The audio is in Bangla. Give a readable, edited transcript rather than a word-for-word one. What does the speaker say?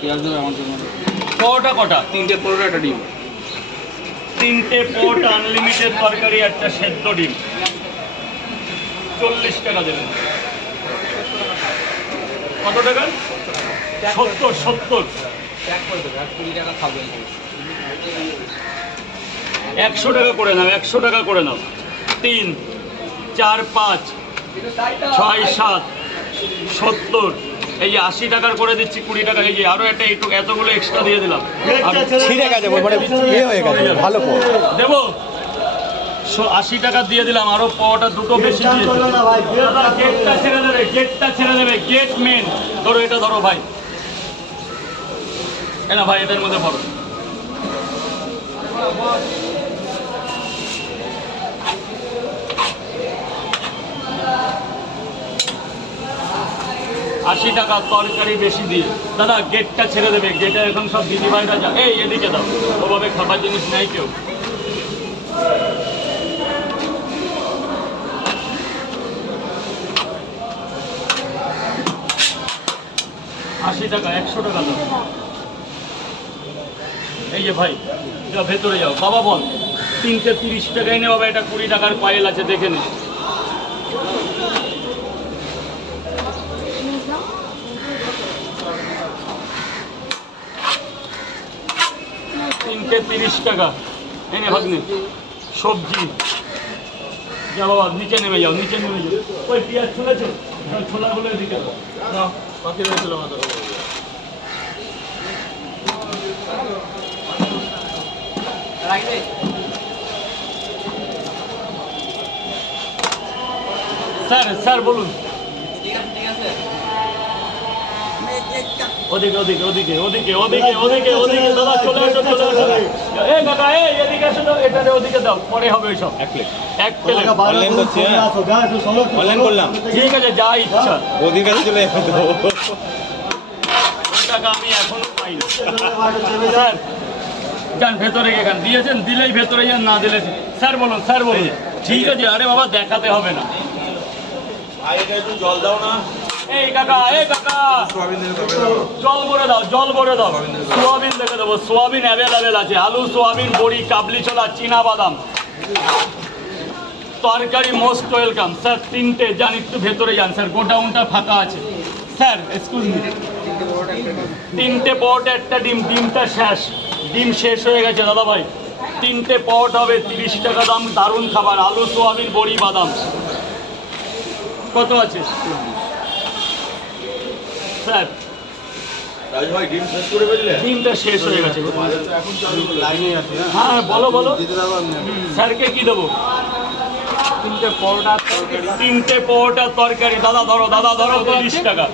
পেঁয়াজ দেবে আমার জন্য। কটা কটা? 3টে পরোটা, একটা ডিম। 3টে পোর্ট আনলিমিটেড তরকারি, একটা সেদ্ধ ডিম, 40 টাকা দেবেন। কত টাকা? 70। প্যাক করে দেবে, আর 20 টাকা খাবে। 100 টাকা করে নাও, 100 টাকা করে নাও। 3, 4, 5, 6, 7, 70। এই যে 80 টাকার করে দিচ্ছি, 20 টাকা। এই যে আরো একটা একটু এতগুলো এক্সট্রা দিয়ে দিলাম। ছিঁড়ে গেছে মানে ইয়ে হয়ে গেছে, ভালো পো দেবো 80 টাকা দিয়ে দিলাম, আরো পাওয়াটা দুটো বেশি দিয়ে দিলাম। দাদা গেটটা ছেড়ে দেবে, গেটটা ছেড়ে দেবে, গেট মেন। ধরো এটা, ধরো ভাই, না ভাই এটার মধ্যে পড়ো। আশি টাকা তরকারি বেশি দিয়ে। দাদা গেটটা ছেড়ে দেবে, গেটে এখন সব দিদি ভাইরা যা। এই এদিকে দাও, ওভাবে খাবার জিনিস নেই কেউ। আশি টাকা, 100 টাকা দাও। এই যে ভাই, যাও ভেতরে যাও। বাবা বল, 3টে 30 টাকায় নে বাবা, এটা 20 টাকার পায়েল আছে, দেখে নে। তিনটে 30 টাকা এনে ভাগ্নে। সবজি যা বাবা, নিচে নেমে যাও, নিচে নেমে যাও। ওই পেঁয়াজ ছুলেছো, ছোলাগুলো এদিকে দাও। বাকি রয়েছিল আমাদের। স্যার বলুন। ওদিকে ওদিকে ওদিকে ওদিকে ওদিকে ওদিকে ওদিকে দাদা, চলে আসো চলে আসো। এই কাকা, এই এদিকে আসো, এটারে ওদিকে দাও, পরে হবে ওইসব। এক প্লেট অনলাইন করছি, অনলাইন করলাম। ঠিক আছে, যা ইচ্ছা। ওদিকে কাছে চলে যাবে তো। ওই টাকা আমি এখনো পাইনি। স্যার যান ভেতরে, এখান দিয়েছেন, দিলেই ভেতরে যান, না দিলে। স্যার বলুন, স্যার বলুন। ঠিক আছে, আরে বাবা দেখাতে হবে না। জল দাও না। এই কাকা, জল ভরে দাও, জল ভরে দাও। সোয়াবিন দেখে দেবো, সোয়াবিন অ্যাভেলেবেল আছে। আলু, সোয়াবিন, বড়ি, কাবলি ছোলা, চীনা বাদাম, তরকারি মোস্ট ওয়েলকাম। স্যার 3টে, যান একটু ভেতরে যান স্যার, গোডাউনটা ফাঁকা আছে। স্যার এক্সকিউজ মি, 3টে পরোটা, একটা ডিম। ডিমটা শেষ, ডিম শেষ হয়ে গেছে দাদা ভাই। 3টে পরোটা হবে 30 টাকা দাম, দারুণ খাবার। আলু, সোয়াবিন, বড়ি, বাদাম। কত আছে স্যার? ডিমটা শেষ হয়ে গেছে। হ্যাঁ বলো বলো, স্যারকে কি দেবো? 3টে পরোটা, তরকারি। 3টে পরোটা তরকারি। দাদা ধরো, দাদা ধরো, 30 টাকা।